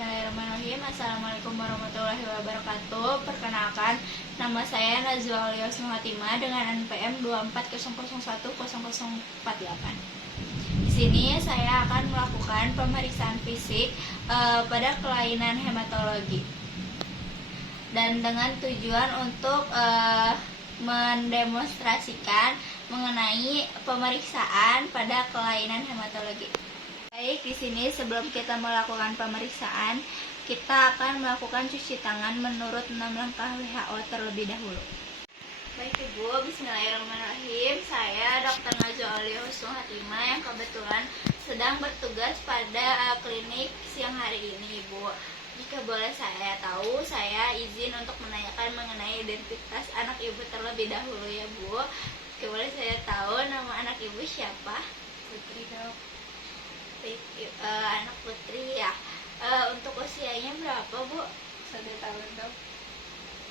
Bismillahirrahmanirrahim. Assalamualaikum warahmatullahi wabarakatuh. Perkenalkan, nama saya Nazwa Alios Nuhatima dengan NPM 2400100448. Di sini saya akan melakukan pemeriksaan fisik pada kelainan hematologi, dan dengan tujuan untuk mendemonstrasikan mengenai pemeriksaan pada kelainan hematologi. Baik, di sini sebelum kita melakukan pemeriksaan, kita akan melakukan cuci tangan menurut 6 langkah WHO terlebih dahulu. Baik Ibu, bismillahirrahmanirrahim. Saya Dr. Nazwa Alios Nuhatima yang kebetulan sedang bertugas pada klinik siang hari ini, Ibu. Jika boleh saya tahu, saya izin untuk menanyakan mengenai identitas anak Ibu terlebih dahulu ya, Bu. Jika boleh saya tahu nama anak Ibu siapa? Putri, Dok. Anak Putri ya. Untuk usianya berapa, Bu? 1 tahun, Dok.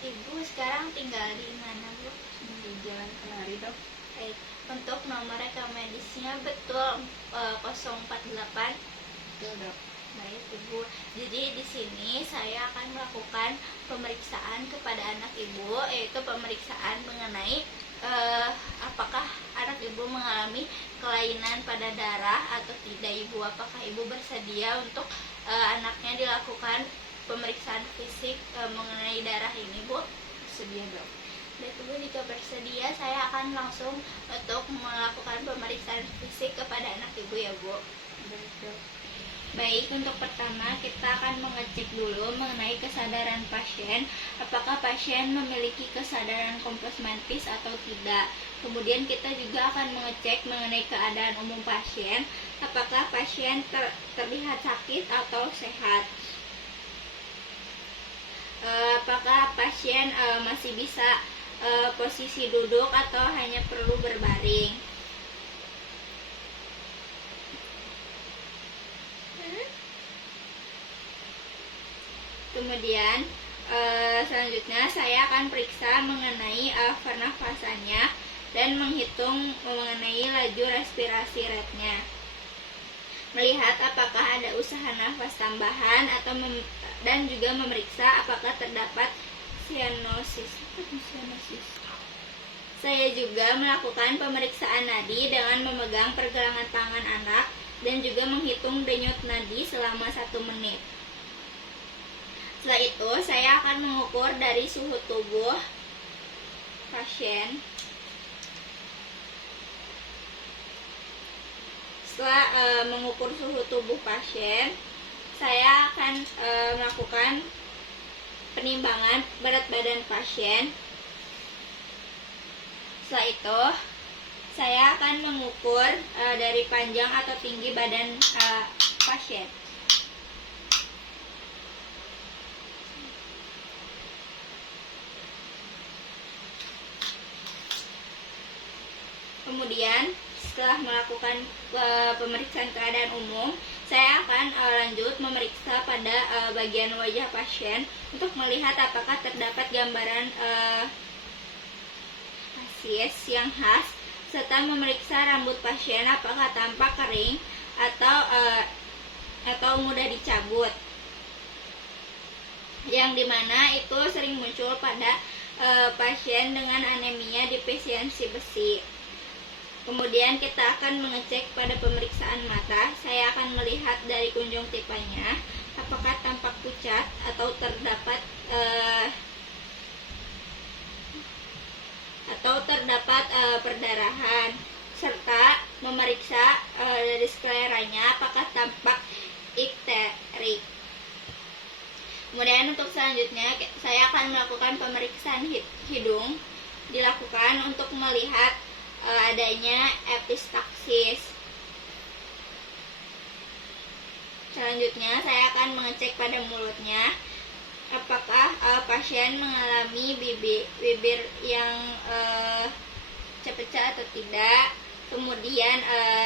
Ibu sekarang tinggal di mana, Bu? Di Jalan Kenari, Dok. Baik. Untuk nomor rekam medisnya betul 048. Betul, Dok. Baik, Ibu. Jadi di sini saya akan melakukan pemeriksaan kepada anak Ibu, yaitu pemeriksaan mengenai apakah anak Ibu mengalami kelainan pada darah atau tidak, Ibu. Apakah Ibu bersedia untuk anaknya dilakukan pemeriksaan fisik mengenai darah ini, Bu? Sedia, Dok. Baik, Ibu, jika bersedia saya akan langsung untuk melakukan pemeriksaan fisik kepada anak Ibu ya, Bu. Baik, Dok. Baik, untuk pertama kita akan mengecek dulu mengenai kesadaran pasien, apakah pasien memiliki kesadaran kompleks mentis atau tidak. Kemudian kita juga akan mengecek mengenai keadaan umum pasien, apakah pasien terlihat sakit atau sehat. Apakah pasien masih bisa posisi duduk atau hanya perlu berbaring. Kemudian selanjutnya saya akan periksa mengenai pernafasannya dan menghitung mengenai laju respirasi rate-nya. Melihat apakah ada usaha nafas tambahan atau dan juga memeriksa apakah terdapat sianosis. Saya juga melakukan pemeriksaan nadi dengan memegang pergelangan tangan anak dan juga menghitung denyut nadi selama 1 menit. Setelah itu, saya akan mengukur dari suhu tubuh pasien. Setelah mengukur suhu tubuh pasien, saya akan melakukan penimbangan berat badan pasien. Setelah itu, saya akan mengukur dari panjang atau tinggi badan pasien. Kemudian setelah melakukan pemeriksaan keadaan umum, saya akan lanjut memeriksa pada bagian wajah pasien untuk melihat apakah terdapat gambaran facies yang khas, serta memeriksa rambut pasien apakah tampak kering atau mudah dicabut, yang dimana itu sering muncul pada pasien dengan anemia defisiensi besi. Kemudian kita akan mengecek pada pemeriksaan mata. Saya akan melihat dari konjungtivanya apakah tampak pucat atau terdapat perdarahan, serta memeriksa dari skleranya apakah tampak ikterik. Kemudian untuk selanjutnya saya akan melakukan pemeriksaan hidung, dilakukan untuk melihat adanya epistaksis. Selanjutnya saya akan mengecek pada mulutnya apakah pasien mengalami bibir yang pecah atau tidak. Kemudian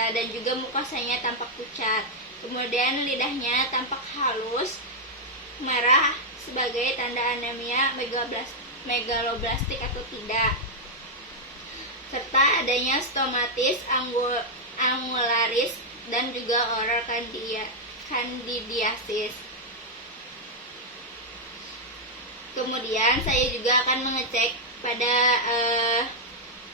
dan juga mukosanya tampak pucat. Kemudian lidahnya tampak halus, merah sebagai tanda anemia megaloblastik atau tidak, serta adanya stomatis angularis dan juga oral candidiasis. Kemudian saya juga akan mengecek pada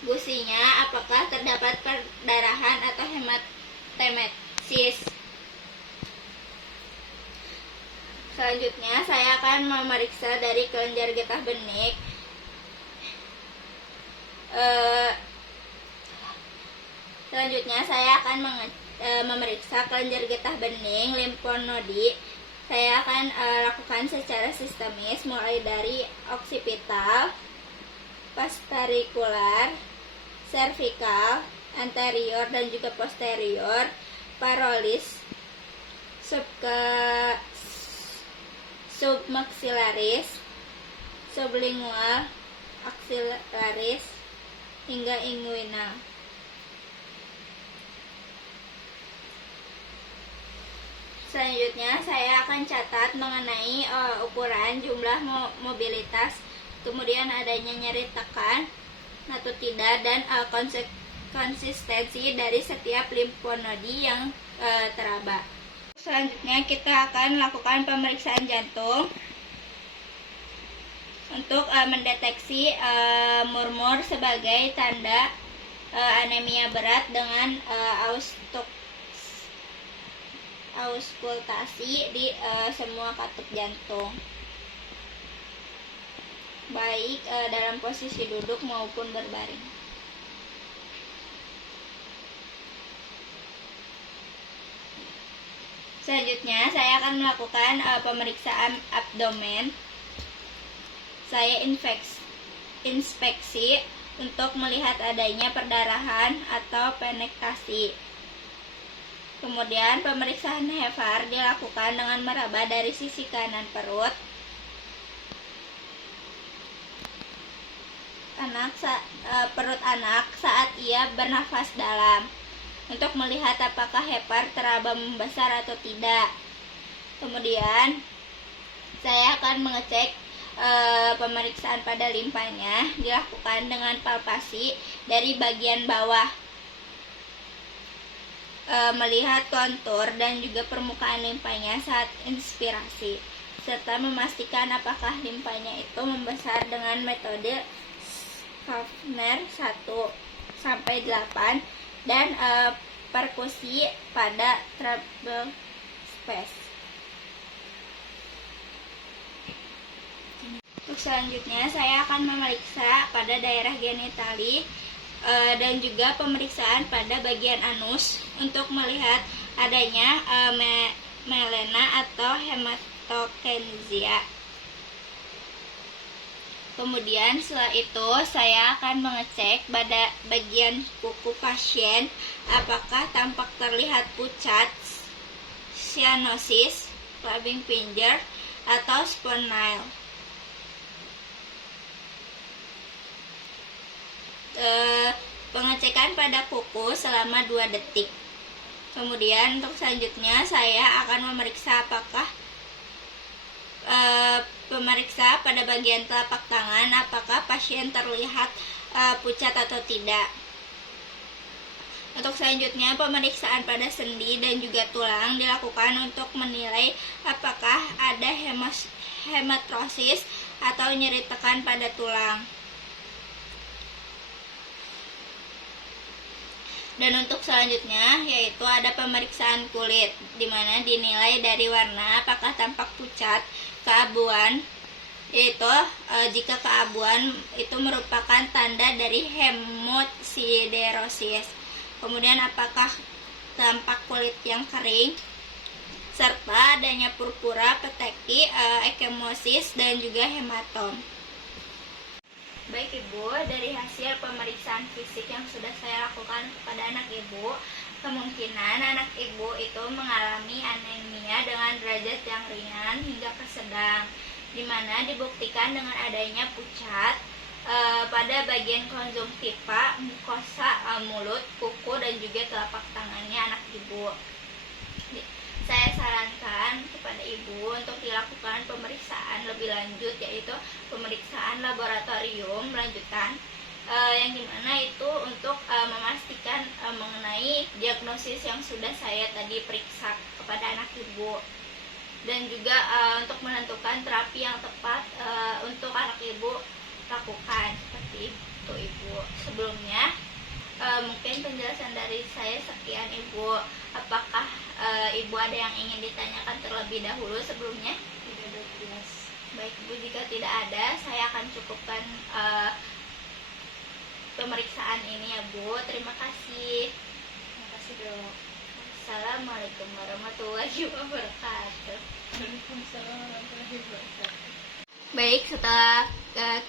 gusinya apakah terdapat perdarahan atau hematemesis. Selanjutnya saya akan memeriksa dari kelenjar getah bening. Selanjutnya saya akan memeriksa kelenjar getah bening, limfonodi. Saya akan lakukan secara sistemis mulai dari oksipital, postericular, cervical, anterior dan juga posterior, parolis, submaxillaris, sublingual, axillaris, hingga inguinal. Selanjutnya saya akan catat mengenai ukuran jumlah mobilitas, kemudian adanya nyeri tekan atau tidak, dan konsistensi dari setiap limfonodi yang teraba. Selanjutnya kita akan lakukan pemeriksaan jantung untuk mendeteksi murmur sebagai tanda anemia berat dengan auskultasi di semua katup jantung, baik dalam posisi duduk maupun berbaring. Selanjutnya saya akan melakukan pemeriksaan abdomen. Saya inspeksi untuk melihat adanya perdarahan atau penetrasi. Kemudian pemeriksaan Hepar dilakukan dengan meraba dari sisi kanan perut anak saat ia bernafas dalam, untuk melihat apakah hepar teraba membesar atau tidak. Kemudian saya akan mengecek pemeriksaan pada limpanya, dilakukan dengan palpasi dari bagian bawah, melihat kontur dan juga permukaan limpanya saat inspirasi, serta memastikan apakah limpanya itu membesar dengan metode Schaffner 1-8 dan perkusi pada treble space. Untuk selanjutnya saya akan memeriksa pada daerah genitali dan juga pemeriksaan pada bagian anus untuk melihat adanya melena atau hematokinezia. Kemudian setelah itu saya akan mengecek pada bagian kuku pasien apakah tampak terlihat pucat, cyanosis, clubbing finger, atau sponile. Pengecekan pada kuku selama 2 detik. Kemudian untuk selanjutnya saya akan memeriksa pemeriksa pada bagian telapak tangan apakah pasien terlihat pucat atau tidak. Untuk selanjutnya pemeriksaan pada sendi dan juga tulang dilakukan untuk menilai apakah ada hematrosis atau nyeri tekan pada tulang. Dan untuk selanjutnya yaitu ada pemeriksaan kulit, di mana dinilai dari warna apakah tampak pucat, keabuan, yaitu jika keabuan itu merupakan tanda dari hemosiderosis. Kemudian apakah tampak kulit yang kering, serta adanya purpura, peteki, ekemosis, dan juga hematom. Baik Ibu, dari hasil pemeriksaan fisik yang sudah saya lakukan kepada anak Ibu, kemungkinan anak Ibu itu mengalami anemia dengan derajat yang ringan hingga ke sedang, di mana dibuktikan dengan adanya pucat pada bagian konjungtiva, mukosa mulut, kuku, dan juga telapak tangannya anak Ibu. Saya sarankan kepada Ibu untuk dilakukan pemeriksaan lebih lanjut, yaitu pemeriksaan laboratorium lanjutan, yang dimana itu untuk memastikan mengenai diagnosis yang sudah saya tadi periksa kepada anak Ibu. dan juga untuk menentukan terapi yang tepat untuk anak ibu lakukan. Seperti itu ibu. Sebelumnya mungkin penjelasan dari saya sekian ibu. Apakah ibu ada yang ingin ditanyakan terlebih dahulu sebelumnya? Tidak dok, jelas. Baik ibu, jika tidak ada saya akan cukupkan pemeriksaan ini ya bu. Terima kasih. Terima kasih dok. Assalamualaikum warahmatullahi wabarakatuh. Waalaikumsalam warahmatullahi wabarakatuh. Baik, setelah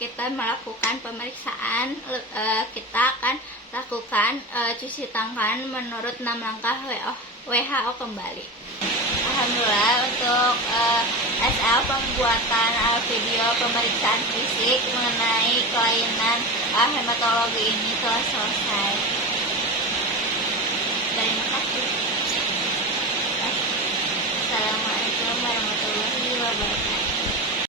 kita melakukan pemeriksaan, kita akan lakukan cuci tangan menurut 6 langkah WHO kembali. Alhamdulillah untuk SL pembuatan video pemeriksaan fisik mengenai kelainan hematologi ini telah selesai. Terima kasih. Assalamualaikum warahmatullahi